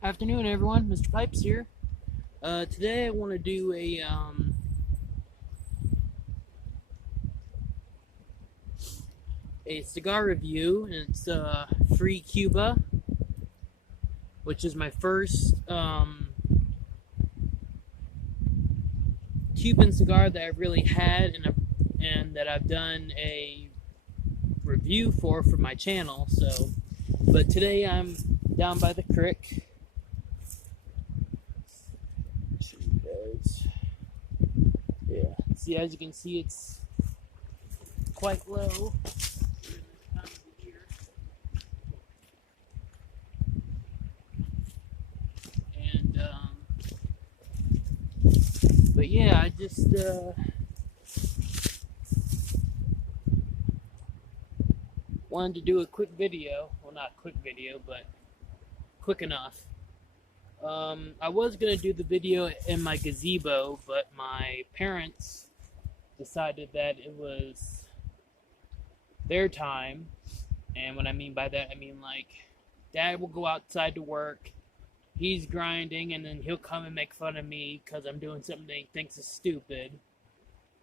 Afternoon, everyone. Mr. Pipes here. Today I want to do a cigar review, and it's Free Cuba, which is my first Cuban cigar that I've really had, and that I've done a review for my channel. But today I'm down by the creek. Yeah. See, as you can see, it's quite low. And but yeah, I just wanted to do a quick video. Well, not quick video, but quick enough. I was gonna do the video in my gazebo, but my parents decided that it was their time. And what I mean by that, I mean like Dad will go outside to work, he's grinding, and then he'll come and make fun of me because I'm doing something that he thinks is stupid.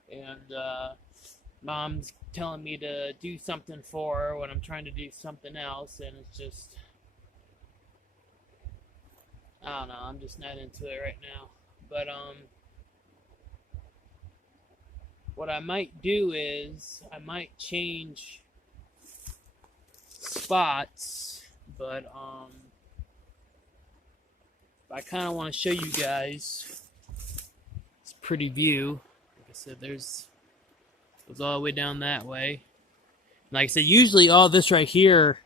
And Mom's telling me to do something for her when I'm trying to do something else, and it's just, I don't know, I'm just not into it right now. But what I might do is I might change spots, but I kind of want to show you guys this pretty view. Like I said, it goes all the way down that way. Like I said, usually all this right here,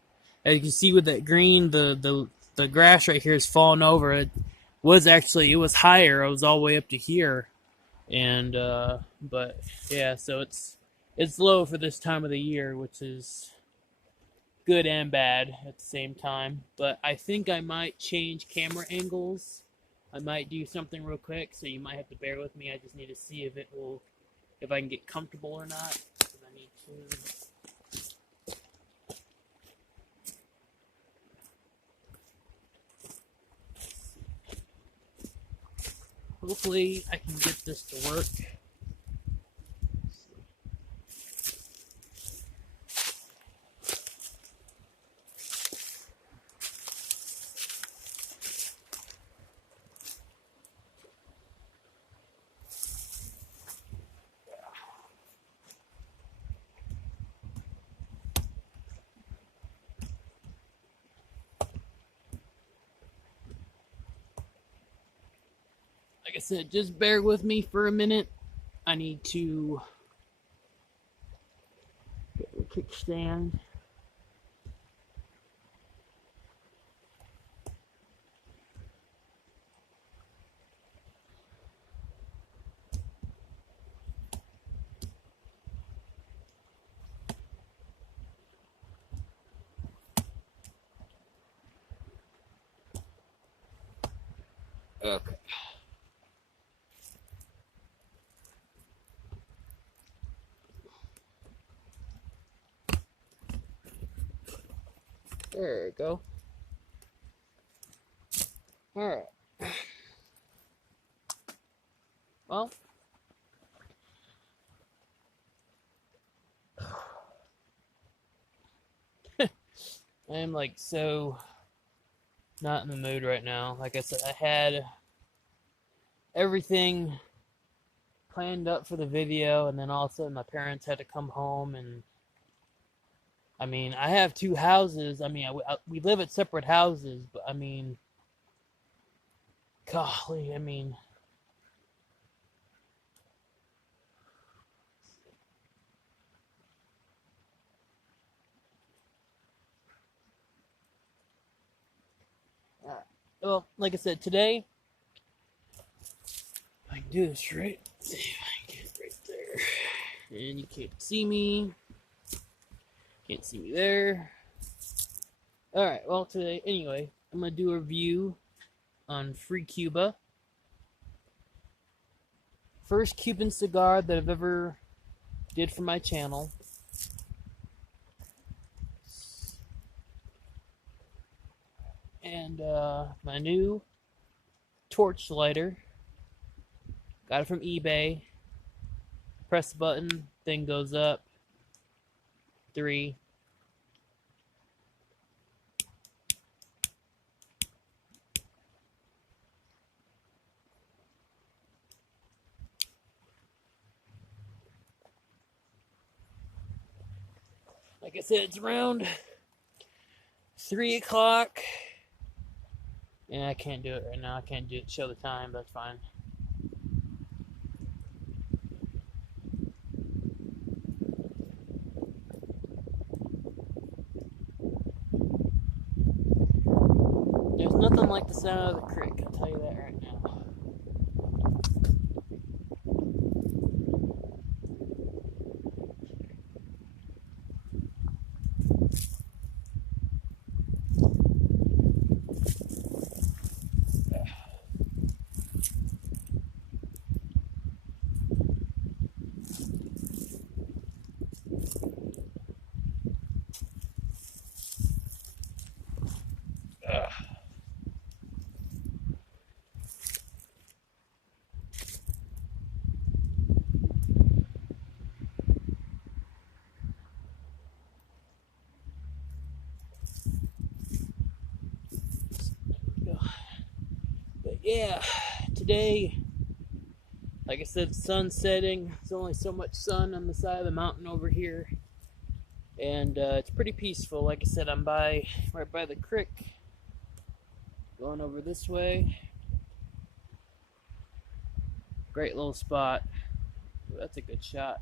as you can see with that green, the grass right here is falling over. It was higher. It was all the way up to here, and but yeah, so it's low for this time of the year, which is good and bad at the same time. But I think I might change camera angles. I might do something real quick, so you might have to bear with me. I just need to see if I can get comfortable or not. I need to. Hopefully I can get this to work. Like I said, just bear with me for a minute. I need to get the kickstand. Okay. There we go. Alright. Well, I am like so not in the mood right now. Like I said, I had everything planned up for the video, and then all of a sudden my parents had to come home. And I mean, I have two houses. I mean, we live at separate houses, but I mean, golly, I mean, well, like I said, today, I can do this right. See if I can get it right there. And you can't see me. Can't see me there. Alright, well, today, anyway, I'm going to do a review on Free Cuba. First Cuban cigar that I've ever did for my channel. And my new torch lighter. Got it from eBay. Press the button, thing goes up. 3. Like I said, it's around 3 o'clock. And I can't do it right now. I can't show the time. That's fine. There's nothing like the sound of the creek. I'll tell you that right now. But yeah, today, like I said, sun's setting. There's only so much sun on the side of the mountain over here. And it's pretty peaceful. Like I said, I'm right by the creek. Going over this way. Great little spot. Ooh, that's a good shot.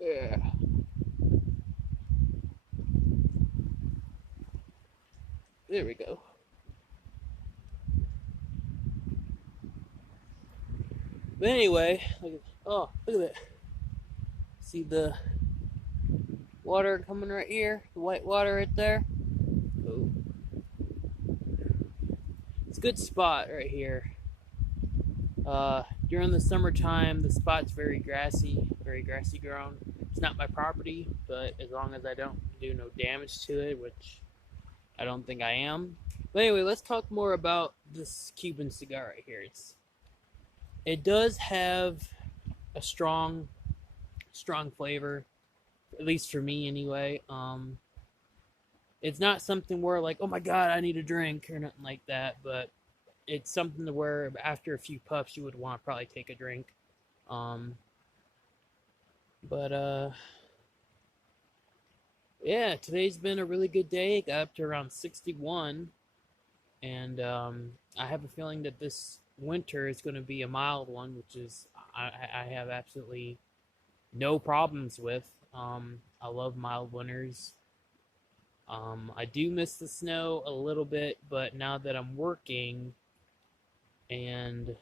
Yeah. There we go. But anyway, look at that. See the water coming right here? The white water right there? Oh. It's a good spot right here. During the summertime, the spot's very grassy grown. It's not my property, but as long as I don't do no damage to it, which I don't think I am. But anyway, let's talk more about this Cuban cigar right here. It does have a strong flavor, at least for me anyway. It's not something where like, oh my god, I need a drink or nothing like that, but it's something to where after a few puffs you would want to probably take a drink. But yeah, today's been a really good day. Got up to around 61, and I have a feeling that this winter is going to be a mild one, which is I have absolutely no problems with. I love mild winters. I do miss the snow a little bit, but now that I'm working and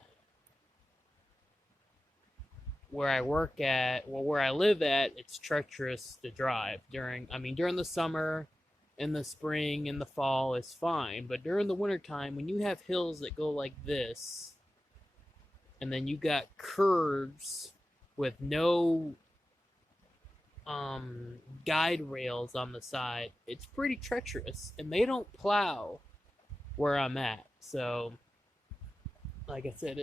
where I live at, it's treacherous to drive during the summer, in the spring, in the fall is fine, but during the wintertime, when you have hills that go like this, and then you got curves with no guide rails on the side, it's pretty treacherous, and they don't plow where I'm at. So, like I said,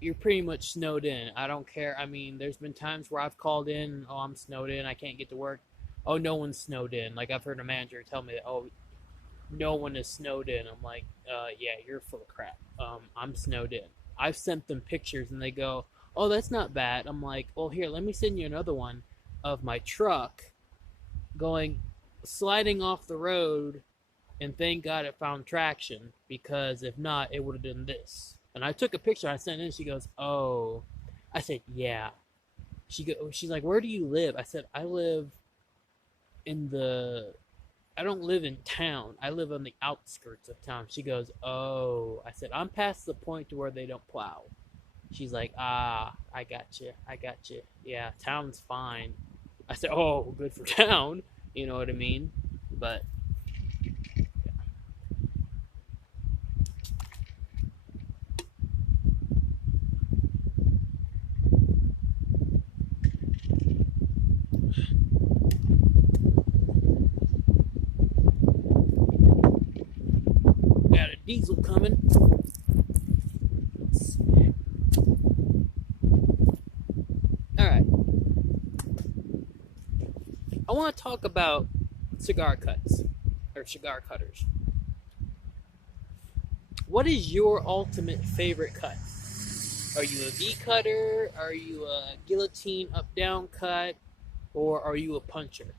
you're pretty much snowed in. I don't care. I mean, there's been times where I've called in, oh, I'm snowed in, I can't get to work. Oh, no one's snowed in. Like, I've heard a manager tell me that, oh, no one is snowed in. I'm like, yeah, you're full of crap. I'm snowed in. I've sent them pictures, and they go, oh, that's not bad. I'm like, well, here, let me send you another one of my truck sliding off the road, and thank God it found traction, because if not, it would have done this. And I took a picture, I sent it in, she goes, oh. I said, yeah. She's like, where do you live? I said, I don't live in town. I live on the outskirts of town. She goes, oh. I said, I'm past the point to where they don't plow. She's like, I got you. Yeah, town's fine. I said, oh, good for town. You know what I mean? But got a diesel coming. All right. I want to talk about cigar cuts or cigar cutters. What is your ultimate favorite cut? Are you a V cutter? Are you a guillotine up down cut? Or are you a puncher?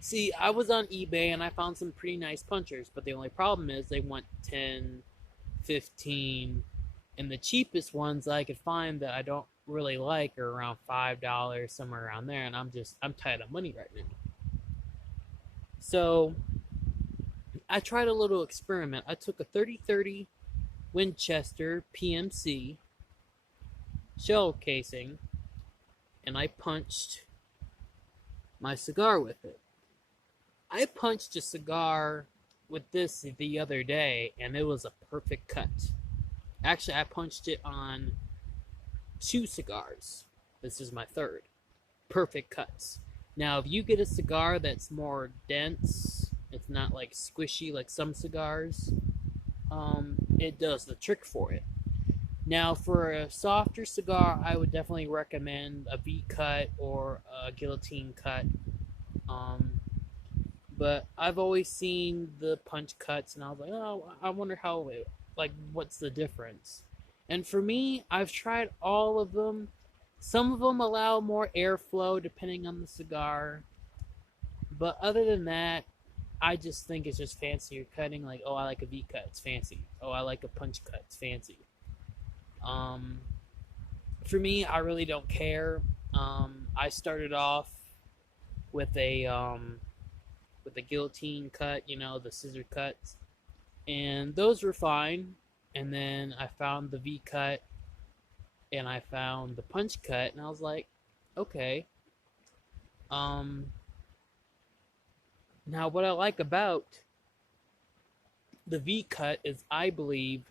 See, I was on eBay and I found some pretty nice punchers, but the only problem is they want 10, 15, and the cheapest ones I could find that I don't really like are around $5, somewhere around there, and I'm tight on money right now. So I tried a little experiment. I took a 3030 Winchester PMC shell casing and I punched my cigar with it. I punched a cigar with this the other day and it was a perfect cut. Actually, I punched it on 2 cigars. This is my third. Perfect cuts. Now, if you get a cigar that's more dense, it's not like squishy like some cigars, it does the trick for it. Now, for a softer cigar, I would definitely recommend a V cut or a guillotine cut. Um, but I've always seen the punch cuts, and I was like, oh, I wonder how, like, what's the difference? And for me, I've tried all of them. Some of them allow more airflow depending on the cigar. But other than that, I just think it's just fancier cutting. Like, oh, I like a V cut, it's fancy. Oh, I like a punch cut, it's fancy. Um, for me, I really don't care. I started off with a guillotine cut, the scissor cuts, and those were fine. And then I found the V cut, and I found the punch cut, and I was like, okay. Um, Now what I like about the V cut is I believe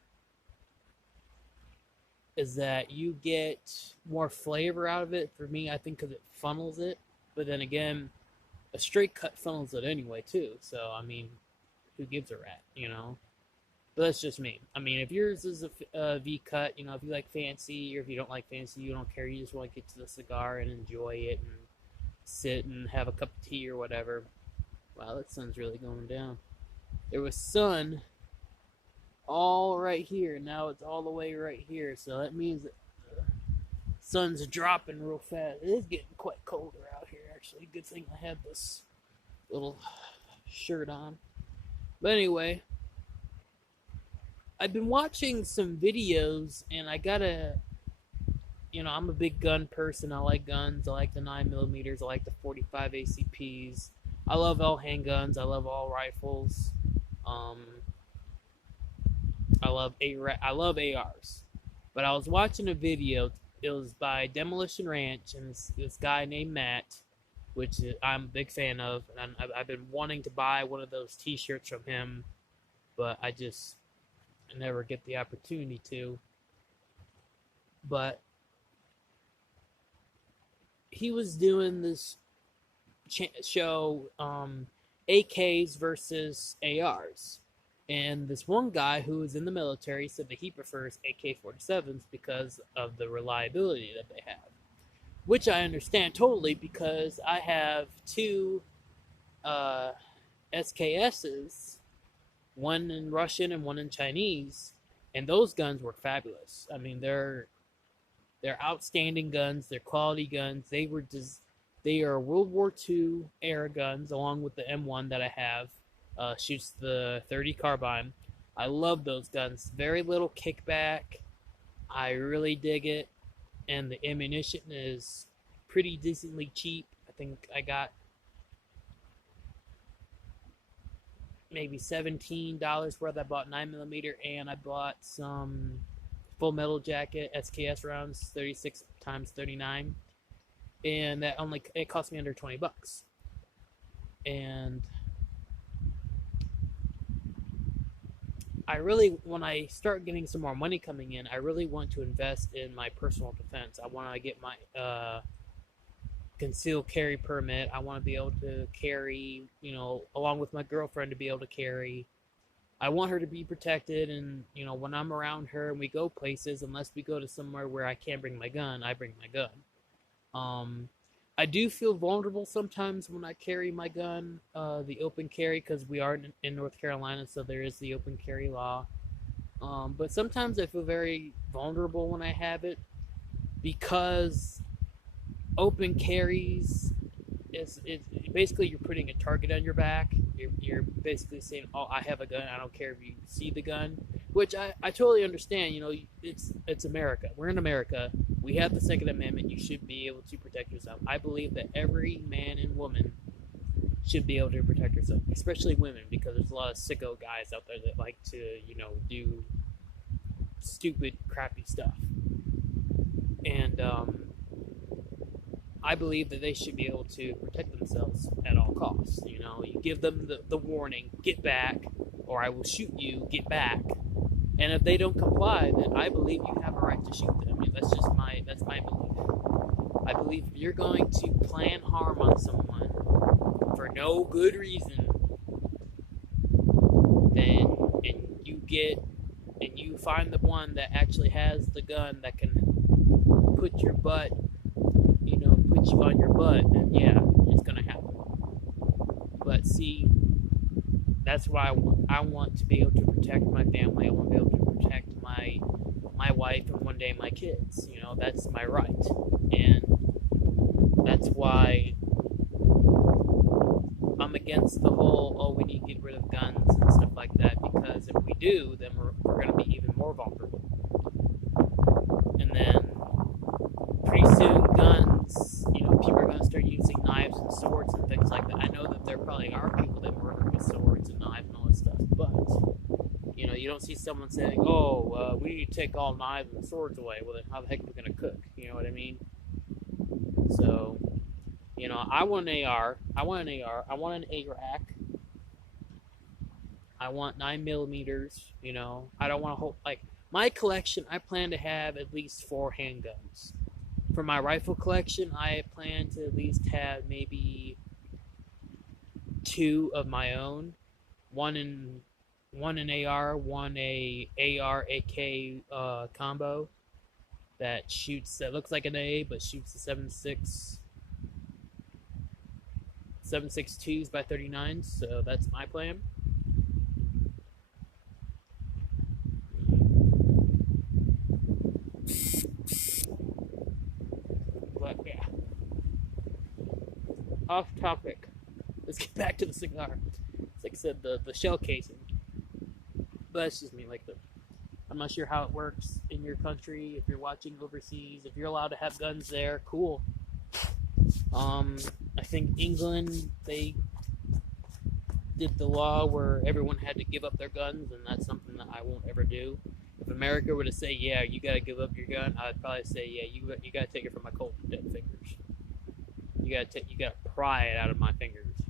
is that you get more flavor out of it. For me, I think because it funnels it. But then again, a straight cut funnels it anyway too. So I mean, who gives a rat? But that's just me. I mean, if yours is a V cut, if you like fancy, or if you don't like fancy, you don't care. You just want to get to the cigar and enjoy it and sit and have a cup of tea or whatever. Wow, that sun's really going down. There was sun all right here. Now it's all the way right here. So that means that the sun's dropping real fast. It is getting quite colder out here, actually. Good thing I have this little shirt on. But anyway, I've been watching some videos, and I'm a big gun person. I like guns. I like the 9mm. I like the 45 ACPs. I love all handguns. I love all rifles. I love ARs. But I was watching a video. It was by Demolition Ranch, and this guy named Matt, which I'm a big fan of. And I've been wanting to buy one of those T-shirts from him, but I never get the opportunity to. But he was doing this show, AKs versus ARs. And this one guy who was in the military said that he prefers AK-47s because of the reliability that they have. Which I understand totally, because I have 2 SKSs, one in Russian and one in Chinese, and those guns were fabulous. I mean, they're outstanding guns. They're quality guns. They are World War II era guns, along with the M1 that I have. Shoots the 30 carbine. I love those guns. Very little kickback. I really dig it. And the ammunition is pretty decently cheap. I think I got maybe $17 worth. I bought 9mm, and I bought some Full Metal Jacket SKS rounds, 36 times 39, and it cost me under $20. And I really, when I start getting some more money coming in, I really want to invest in my personal defense. I want to get my concealed carry permit. I want to be able to carry, along with my girlfriend to be able to carry. I want her to be protected, and when I'm around her and we go places, unless we go to somewhere where I can't bring my gun, I bring my gun. Um, I do feel vulnerable sometimes when I carry my gun, the open carry, because we are in North Carolina, so there is the open carry law. But sometimes I feel very vulnerable when I have it because open carries is basically you're putting a target on your back. You're basically saying, "Oh, I have a gun. I don't care if you see the gun," which I totally understand. It's America. We're in America. We have the Second Amendment. You should be able to protect yourself. I believe that every man and woman should be able to protect yourself, especially women, because there's a lot of sicko guys out there that like to, do stupid, crappy stuff. And I believe that they should be able to protect themselves at all costs. You give them the warning, get back, or I will shoot you, get back. And if they don't comply, then I believe you have a right to shoot them. I mean, that's my belief. I believe if you're going to plan harm on someone for no good reason, then and you find the one that actually has the gun that can put your butt, put you on your butt, then yeah, it's gonna happen. But see, that's why I want to be able to protect my family. I want to be able to protect my wife and one day my kids. That's my right, and that's why I'm against the whole we need to get rid of guns and stuff like that, because if we do, then we're going to be even more vulnerable. And then pretty soon guns, people are going to start using knives and swords and things like that. I know that there probably are people that murder with swords and knives and all that stuff, but you don't see someone saying, "Oh, we need to take all knives and swords away." Well, then how the heck are we going to cook? You know what I mean? So, I want an AR. I want an AR. I want an ARAC. I want 9 millimeters. I don't want to hold my collection. I plan to have at least 4 handguns. For my rifle collection, I plan to at least have maybe 2 of my own. One in AR, one a AR AK combo that looks like an A but shoots the 7.62s by 39s. So that's my plan. But yeah, off topic. Let's get back to the cigar. It's like I said, the shell casing. But that's just me. I'm not sure how it works in your country. If you're watching overseas, if you're allowed to have guns there, cool. I think England, they did the law where everyone had to give up their guns, and that's something that I won't ever do. If America were to say, "Yeah, you gotta give up your gun," I'd probably say, "Yeah, you gotta take it from my cold dead fingers. You gotta pry it out of my fingers,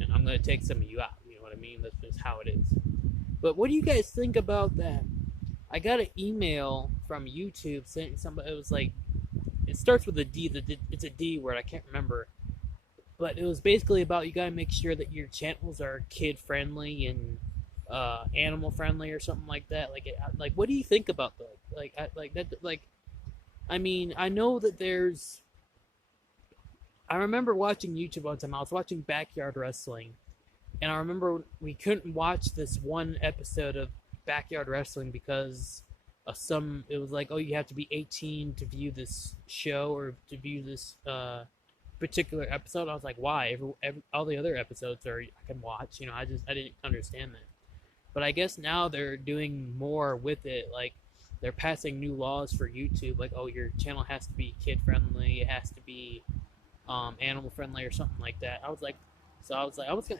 and I'm gonna take some of you out." You know what I mean? That's just how it is. But what do you guys think about that? I got an email from YouTube saying somebody. It was like, it starts with a D. It's a D word. I can't remember. But it was basically about you gotta make sure that your channels are kid friendly and animal friendly or something like that. Like what do you think about that? Like that. I mean, I know that there's. I remember watching YouTube one time. I was watching Backyard Wrestling, and I remember we couldn't watch this one episode of Backyard Wrestling because of it was like, oh, you have to be 18 to view this show or to view this particular episode. I was like, why? All the other episodes I can watch. I didn't understand that. But I guess now they're doing more with it. Like, they're passing new laws for YouTube. Like, oh, your channel has to be kid friendly. It has to be animal friendly or something like that. I was gonna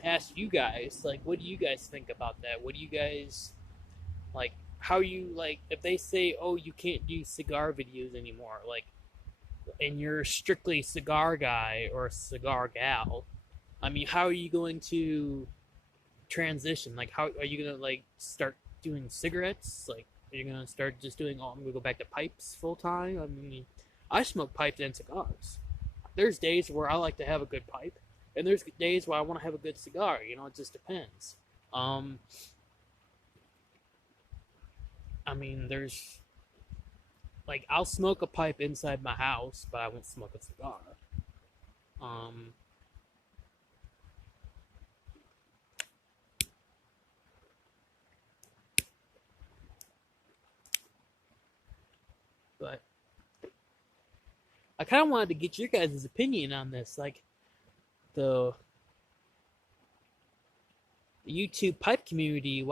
ask you guys, like, what do you guys think about that? What do you guys like? How you like if they say, oh, you can't do cigar videos anymore, like, and you're strictly cigar guy or cigar gal, I mean, how are you going to transition? Like, how are you gonna like start doing cigarettes? Like, are you gonna start just doing? Oh, I'm gonna go back to pipes full time. I mean, I smoke pipes and cigars. There's days where I like to have a good pipe, and there's days where I want to have a good cigar. You know, it just depends. Um, I mean, there's like I'll smoke a pipe inside my house, but I won't smoke a cigar. Um, but I kind of wanted to get your guys' opinion on this, like the YouTube pipe community,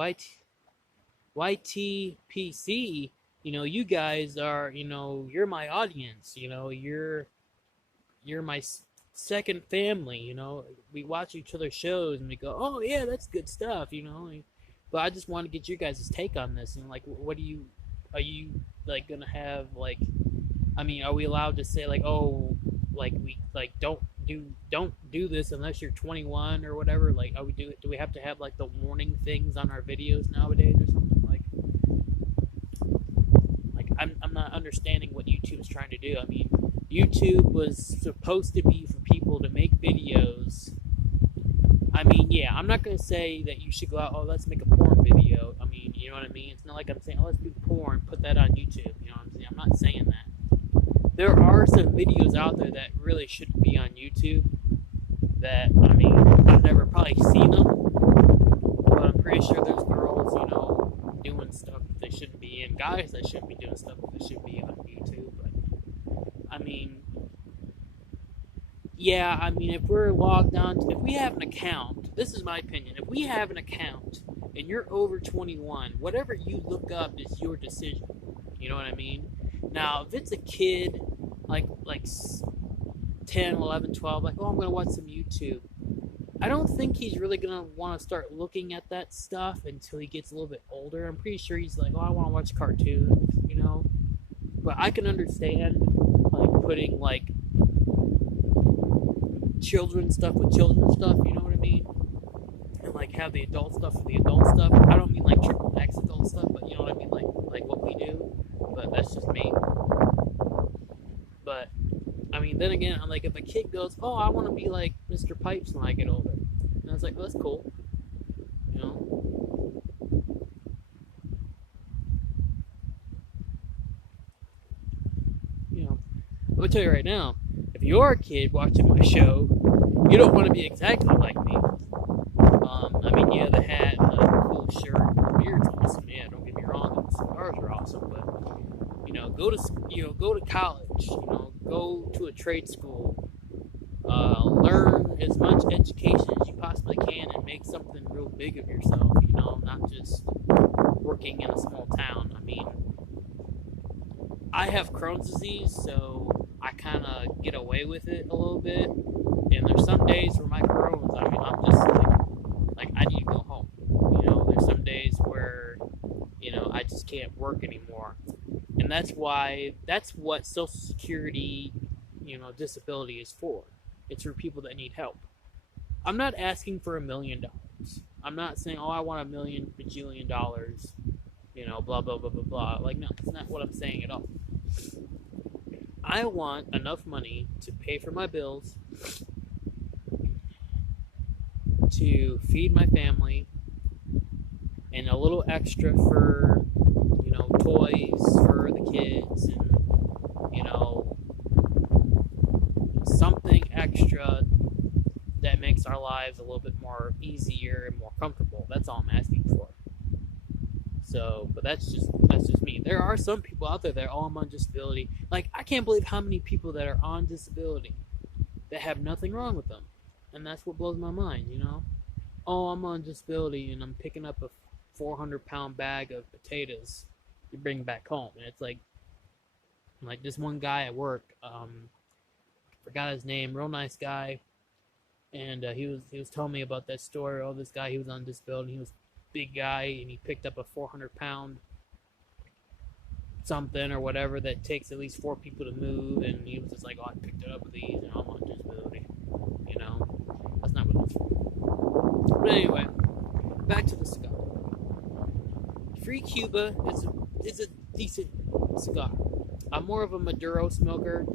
YTPC. You know, you guys are, you know, you're my audience. You know, you're my second family. You know, we watch each other's shows and we go, oh yeah, that's good stuff. You know, but I just want to get your guys' take on this. And like, what do you are you like gonna have like? I mean, are we allowed to say like, oh, like we like don't do this unless you're 21 or whatever? Like, are we do we have to have like the warning things on our videos nowadays or something like I'm not understanding what YouTube's trying to do. I mean, YouTube was supposed to be for people to make videos. I mean, yeah, I'm not gonna say that you should go out. Oh, let's make a porn video. I mean, you know what I mean. It's not like I'm saying, oh, let's do porn, put that on YouTube. You know what I'm saying? I'm not saying that. There are some videos out there that really shouldn't be on YouTube. That I mean, I've never probably seen them, but I'm pretty sure there's girls, you know, doing stuff that they shouldn't be in, guys that shouldn't be doing stuff that they should be on YouTube. But I mean, yeah, I mean, if we're logged on, if we have an account, this is my opinion. If we have an account and you're over 21, whatever you look up is your decision. You know what I mean? Now, if it's a kid, like 10, 11, 12, like, oh, I'm going to watch some YouTube. I don't think he's really going to want to start looking at that stuff until he gets a little bit older. I'm pretty sure he's like, oh, I want to watch cartoons, you know? But I can understand, like, putting, like, children's stuff with children's stuff, you know what I mean? And, like, have the adult stuff for the adult stuff. I don't mean, like, triple X adult stuff, but you know what I mean? Like what we do. But that's just me. But I mean, then again, I'm like, if a kid goes, "Oh, I want to be like Mr. Pipes when I get older," and I was like, "Oh, that's cool," you know. You know, I'm gonna tell you right now, if you're a kid watching my show, you don't want to be exactly like me. I mean, yeah, the hat, the cool shirt, the beard's awesome. Yeah, don't get me wrong, the cigars are awesome, but you know, go to college. You know, go to a trade school. Learn as much education as you possibly can and make something real big of yourself, you know, not just working in a small town. I mean, I have Crohn's disease, so I kind of get away with it a little bit. And there's some days where my Crohn's, I mean, I'm just like I need to go home. You know, there's some days where, you know, I just can't work anymore. And that's what Social Security, you know, disability is for. It's for people that need help. I'm not asking for $1 million. I'm not saying, oh, I want $1 bajillion, you know, blah, blah, blah, blah, blah. Like, no, that's not what I'm saying at all. I want enough money to pay for my bills, to feed my family, and a little extra for, you know, toys for the kids, and, you know, something extra that makes our lives a little bit more easier and more comfortable. That's all I'm asking for. So, but that's just me. There are some people out there that are all on disability. Like, I can't believe how many people that are on disability that have nothing wrong with them. And that's what blows my mind, you know? Oh, I'm on disability and I'm picking up a 400-pound bag of potatoes to bring back home. And it's like this one guy at work, forgot his name, real nice guy. And he was telling me about that story. Oh, this guy, he was on disability. He was a big guy, and he picked up a 400-pound something or whatever that takes at least 4 people to move. And he was just like, "Oh, I picked it up with these, and I'm on disability." You know, not what it's for. But anyway, back to the cigar. Free Cuba is a decent cigar. I'm more of a Maduro smoker,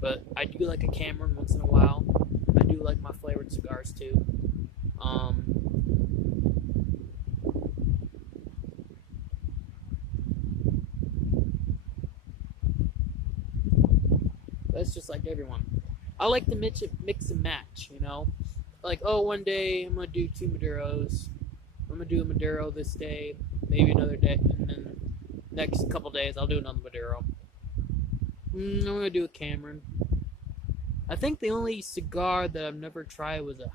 but I do like a Cameron once in a while. I do like my flavored cigars too. That's just like everyone. I like to mix and match, you know? Like, oh, one day I'm going to do 2 Maduros. I'm going to do a Maduro this day, maybe another day, and then next couple days I'll do another Maduro. I'm going to do a Cameron. I think the only cigar that I've never tried was a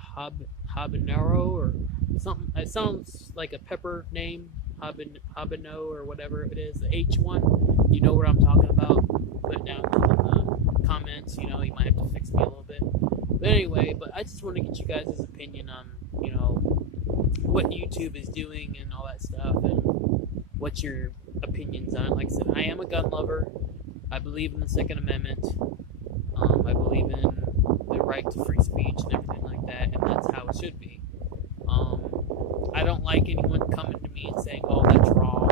habanero or something. It sounds like a pepper name, habanero or whatever it is, the H1. You know what I'm talking about? Put it down in the comments. You know, you might have to fix me a little bit. But anyway, I just want to get you guys' opinion on, you know, what YouTube is doing and all that stuff, and what's your opinions on it. Like I said, I am a gun lover. I believe in the Second Amendment. I believe in the right to free speech and everything like that, and that's how it should be. I don't like anyone coming to me and saying, "Oh, that's wrong."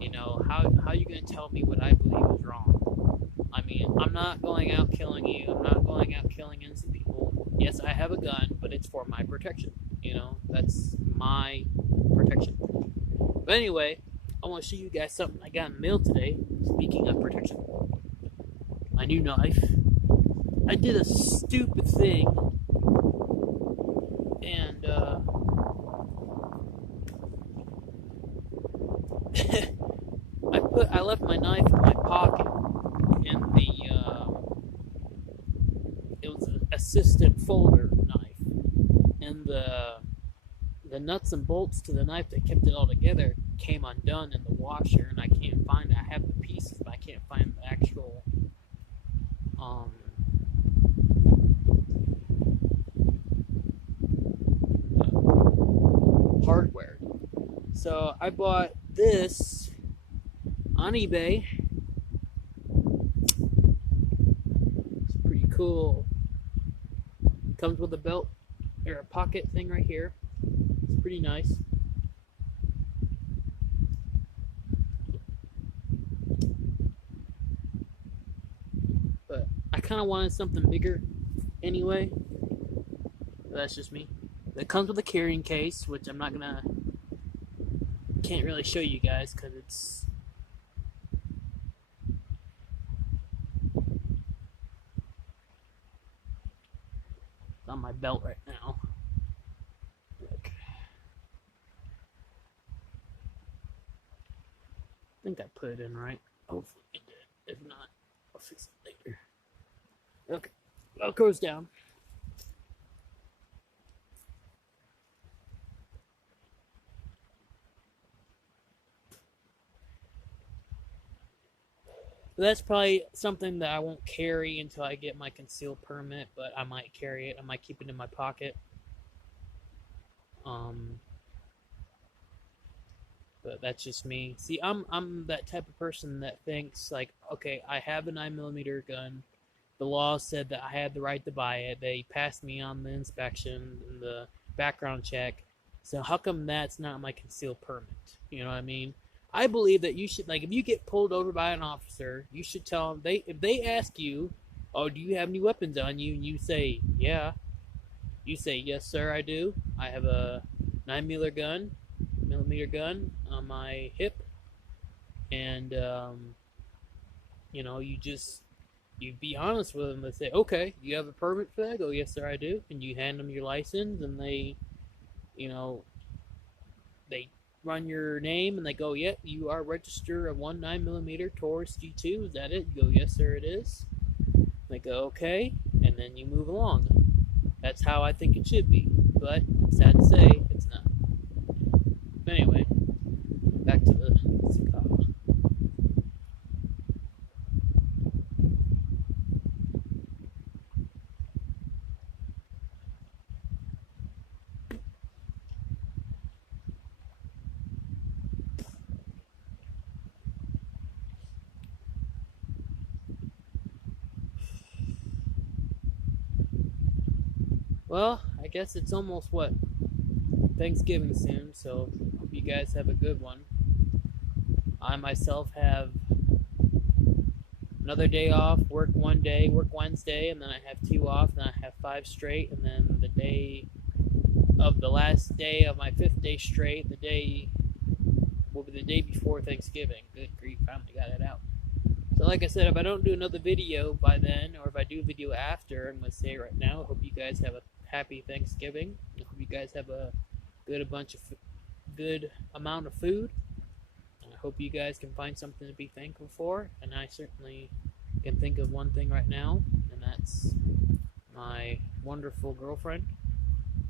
You know, how are you going to tell me what I believe is wrong? I mean, I'm not going out killing you. I'm not going out killing innocent people. Yes, I have a gun, but it's for my protection. You know, that's my protection. But anyway, I want to show you guys something I got in the mail today. Speaking of protection, my new knife. I did a stupid thing, and I left my knife in my pocket in the it was an assistant folder knife, and the nuts and bolts to the knife that kept it all together came undone in the washer, and I can't find it. I have the pieces, but I can't find the actual hardware. So I bought this on eBay. It's pretty cool. Comes with a belt or a pocket thing right here. It's pretty nice. But I kind of wanted something bigger anyway. But that's just me. It comes with a carrying case, which I'm not gonna, can't really show you guys because it's on my belt right now. Look. I think I put it in right. Hopefully it did. If not, I'll fix it later. Okay, Velcro's down. That's probably something that I won't carry until I get my concealed permit, but I might carry it. I might keep it in my pocket. But that's just me. See, I'm that type of person that thinks like, okay, I have a 9mm gun. The law said that I had the right to buy it. They passed me on the inspection and the background check. So how come that's not my concealed permit? You know what I mean? I believe that you should, like, if you get pulled over by an officer, you should tell them, if they ask you, oh, do you have any weapons on you? And you say, yeah. You say, yes, sir, I do. I have a 9mm gun on my hip. And, you know, you be honest with them. They say, okay, you have a permit for that? I go, yes, sir, I do. And you hand them your license, and they, you know, they run your name, and they go, yep, you are registered a 9mm Taurus G2. Is that it? You go, yes, sir, it is. They go, okay, and then you move along. That's how I think it should be. But, sad to say, it's not. But anyway, back to the cigar. Well, I guess it's almost what? Thanksgiving soon, so hope you guys have a good one. I myself have another day off, work one day, work Wednesday, and then I have 2 off, and then I have 5 straight, and then the day of the last day of my 5th day straight, the day will be the day before Thanksgiving. Good grief, finally got it out. So like I said, if I don't do another video by then, or if I do a video after, I'm going to say right now, I hope you guys have a happy Thanksgiving. I hope you guys have a good amount of food. I hope you guys can find something to be thankful for, and I certainly can think of one thing right now, and that's my wonderful girlfriend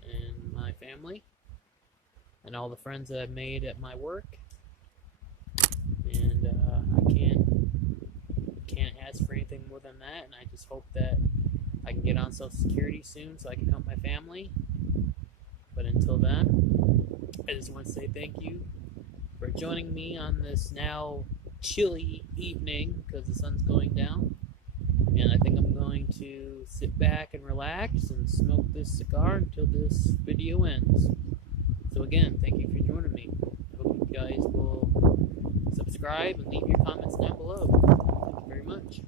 and my family and all the friends that I've made at my work. And I can't ask for anything more than that, and I just hope that I can get on Social Security soon so I can help my family. But until then, I just want to say thank you for joining me on this now chilly evening because the sun's going down. And I think I'm going to sit back and relax and smoke this cigar until this video ends. So again, thank you for joining me. I hope you guys will subscribe and leave your comments down below. Thank you very much.